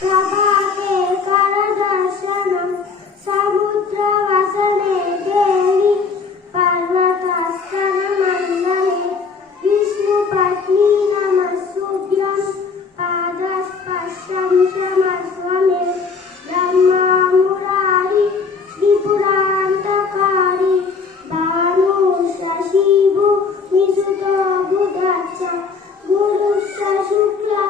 प्रभाते करदर्शनं समुद्रवसने देवी पर्वतस्तनमण्डले विष्णुपत्नी नमस्तुभ्यं पादस्पर्शं क्षमस्व मे ब्रह्मा मुरारी त्रिपुरान्तकारी भानु शशिभु निसुतो बुधश्च गुरुश्च शुक्ला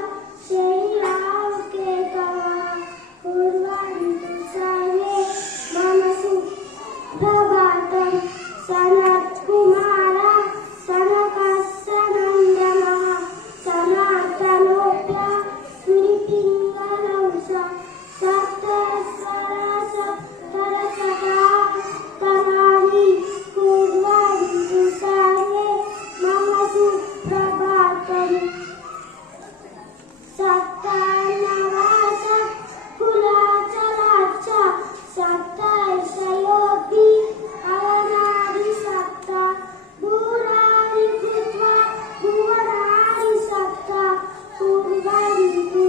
शैलाव केतवः कुर्वन्तु सर्वे मम सुप्रभातं सनत्कुमारः सनकस्य नन्दनः सनातनोऽप्य स्मृतिङ्गलौ सप्तस्वरसप्तरसतानि कुर्वन्तु सर्वे मम सुप्रभातम् सप्तनवास कुलाचलाच्च सप्तैषयोऽपि अवनादि सप्त भूरादि कृत्वा भुवनादि सप्त कुर्वन्तु